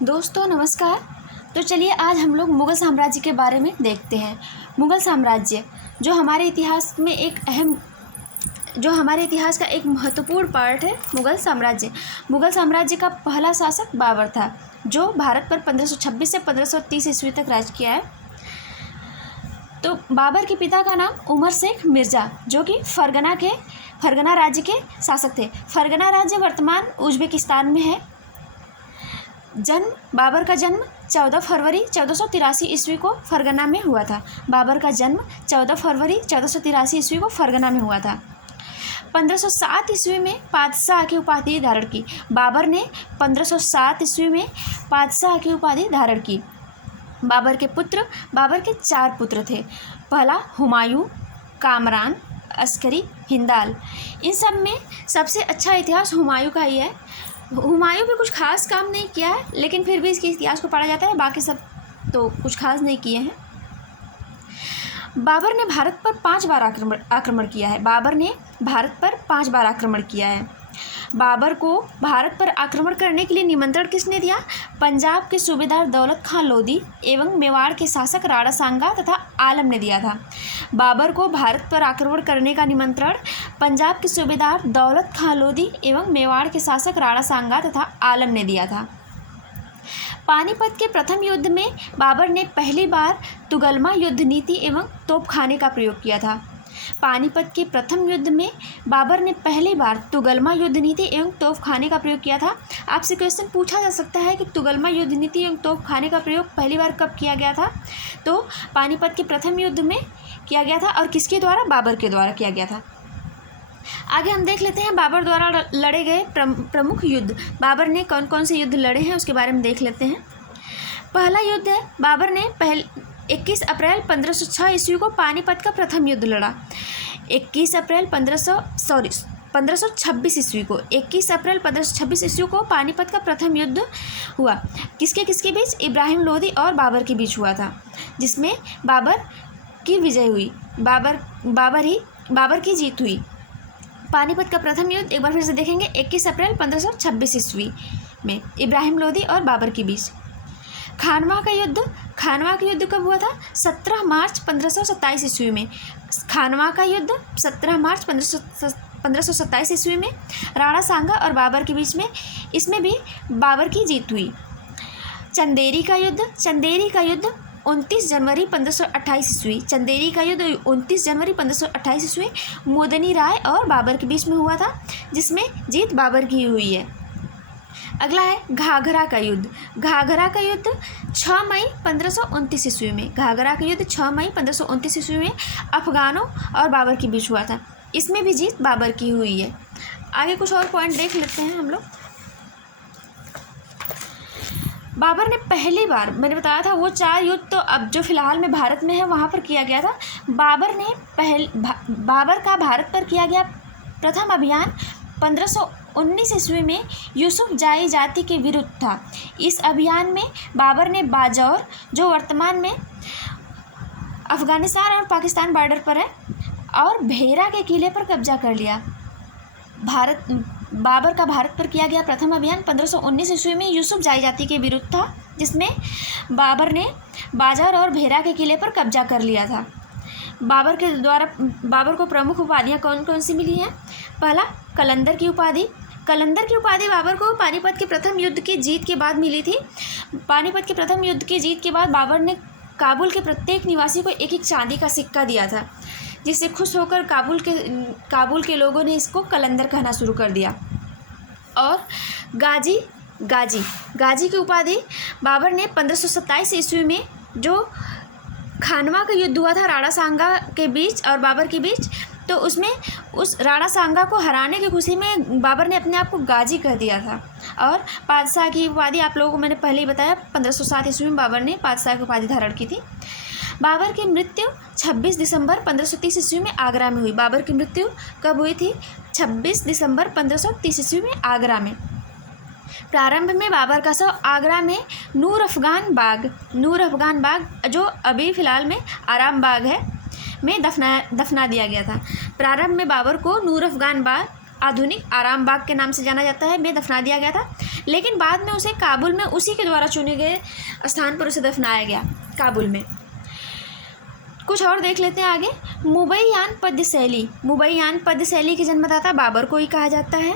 दोस्तों नमस्कार। तो चलिए आज हम लोग मुग़ल साम्राज्य के बारे में देखते हैं। मुग़ल साम्राज्य जो हमारे इतिहास का एक महत्वपूर्ण पार्ट है। मुग़ल साम्राज्य का पहला शासक बाबर था, जो भारत पर 1526 से 1530 ईस्वी तक राज किया है। तो बाबर के पिता का नाम उमर शेख मिर्ज़ा, जो कि फरगना राज्य के शासक थे। फरगना राज्य वर्तमान उज्बेकिस्तान में है। बाबर का जन्म 14 फरवरी 1483 ईस्वी को फरगना में हुआ था। 1507 ईस्वी में पातशाह की उपाधि धारण की। बाबर ने 1507 ईस्वी में पातशाह की उपाधि धारण की। बाबर के 4 पुत्र थे। पहला हुमायूं, कामरान, अस्करी, हिंदाल। इन सब में सबसे अच्छा इतिहास हुमायूं का ही है। हुमायूं भी कुछ खास काम नहीं किया है, लेकिन फिर भी इसके इतिहास को पढ़ा जाता है। बाकी सब तो कुछ खास नहीं किए हैं। बाबर ने भारत पर 5 बार आक्रमण किया है। बाबर को भारत पर आक्रमण करने के लिए निमंत्रण किसने दिया? पंजाब के सूबेदार दौलत खां लोधी एवं मेवाड़ के शासक राणा सांगा तथा आलम ने दिया था। बाबर को भारत पर आक्रमण करने का निमंत्रण पंजाब के सूबेदार दौलत खां लोधी एवं मेवाड़ के शासक राणा सांगा तथा आलम ने दिया था। पानीपत के प्रथम युद्ध में बाबर ने पहली बार तुगलमा युद्ध नीति एवं तोपखाने का प्रयोग किया था। पानीपत के प्रथम युद्ध में बाबर ने पहली बार तुगलमा युद्ध नीति एवं तोपखाने का प्रयोग किया था। आपसे क्वेश्चन पूछा जा सकता है कि तुगलमा युद्ध नीति एवं तोपखाने का प्रयोग पहली बार कब किया गया था? तो पानीपत के प्रथम युद्ध में किया गया था। और किसके द्वारा? बाबर के द्वारा किया गया था। आगे हम देख लेते हैं बाबर द्वारा लड़े गए प्रमुख युद्ध। बाबर ने कौन कौन से युद्ध लड़े हैं उसके बारे में देख लेते हैं। पहला युद्ध है, बाबर ने 21 अप्रैल 1506 ईस्वी को पानीपत का प्रथम युद्ध लड़ा। 21 अप्रैल 1526 ईस्वी को पानीपत का प्रथम युद्ध हुआ। किसके बीच? इब्राहिम लोदी और बाबर के बीच हुआ था, जिसमें बाबर की विजय हुई। बाबर की जीत हुई। पानीपत का प्रथम युद्ध एक बार फिर से देखेंगे। 21 अप्रैल 1526 ईस्वी में इब्राहिम लोदी और बाबर के बीच। खानवा का युद्ध कब हुआ था? 17 मार्च 1527 ईस्वी में। खानवा का युद्ध 17 मार्च 1527 ईस्वी में राणा सांगा और बाबर के बीच में। इसमें भी बाबर की जीत हुई। चंदेरी का युद्ध 29 जनवरी 1528 ईस्वी। चंदेरी का युद्ध 29 जनवरी 1528 ईस्वी मोदनी राय और बाबर के बीच में हुआ था, जिसमें जीत बाबर की हुई है। अगला है घाघरा का युद्ध 6 मई 1529 ईस्वी में। घाघरा का युद्ध 6 मई 1529 ईस्वी में अफगानों और बाबर के बीच हुआ था। इसमें भी जीत बाबर की हुई है। आगे कुछ और पॉइंट देख लेते हैं हम लोग। बाबर ने पहली बार, मैंने बताया था वो 4 युद्ध तो अब जो फिलहाल में भारत में है वहाँ पर किया गया था। बाबर का भारत पर किया गया प्रथम अभियान 1519 ईस्वी में यूसुफ जाई जाति के विरुद्ध था। इस अभियान में बाबर ने बाजौर, जो वर्तमान में अफगानिस्तान और पाकिस्तान बॉर्डर पर है, और भेरा के किले पर कब्जा कर लिया। बाबर का भारत पर किया गया प्रथम अभियान 1519 ईस्वी में यूसुफ जाई जाति के विरुद्ध था, जिसमें बाबर ने बाजार और भेरा के किले पर कब्जा कर लिया था। बाबर को प्रमुख उपाधियाँ कौन कौन सी मिली हैं? पहला, कलंदर की उपाधि बाबर को पानीपत के प्रथम युद्ध की जीत के बाद मिली थी। पानीपत के प्रथम युद्ध की जीत के बाद बाबर ने काबुल के प्रत्येक निवासी को एक चांदी का सिक्का दिया था, जिससे खुश होकर काबुल के लोगों ने इसको कलंदर कहना शुरू कर दिया। और गाजी की उपाधि बाबर ने 1527 ईस्वी में, जो खानवा का युद्ध हुआ था राणा सांगा के बीच और बाबर के बीच, तो उसमें उस राणा सांगा को हराने की खुशी में बाबर ने अपने आप को गाजी कह दिया था। और पातशाह की उपाधि आप लोगों को मैंने पहले ही बताया, 1507 ईस्वी में बाबर ने पातशाह की उपाधि धारण की थी। बाबर की मृत्यु 26 दिसंबर 1530 ईस्वी में आगरा में हुई। बाबर की मृत्यु कब हुई थी? 26 दिसंबर 1530 ईस्वी में आगरा में। प्रारंभ में बाबर का शव आगरा में नूर अफगान बाग, जो अभी फ़िलहाल में आराम बाग है, में दफना दिया गया था। प्रारंभ में बाबर को नूर अफगान बाग, आधुनिक आराम बाग के नाम से जाना जाता है, में दफना दिया गया था। लेकिन बाद में उसे काबुल में उसी के द्वारा चुने गए स्थान पर उसे दफनाया गया, काबुल में। कुछ और देख लेते हैं आगे। मुबैयान पद्य शैली, मुबैयान पद्य शैली के जन्मदाता बाबर को ही कहा जाता है।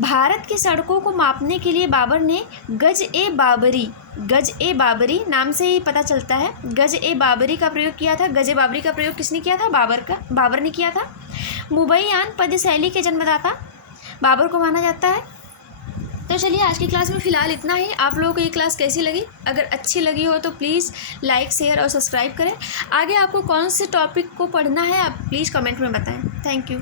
भारत की सड़कों को मापने के लिए बाबर ने गज ए बाबरी नाम से ही पता चलता है, गज ए बाबरी का प्रयोग किया था। गज ए बाबरी का प्रयोग किसने किया था? बाबर ने किया था। मुबैयान पद्य शैली के जन्मदाता बाबर को माना जाता है। तो चलिए आज की क्लास में फ़िलहाल इतना ही। आप लोगों को ये क्लास कैसी लगी? अगर अच्छी लगी हो तो प्लीज़ लाइक, शेयर और सब्सक्राइब करें। आगे आपको कौन से टॉपिक को पढ़ना है आप प्लीज़ कमेंट में बताएं। Thank you.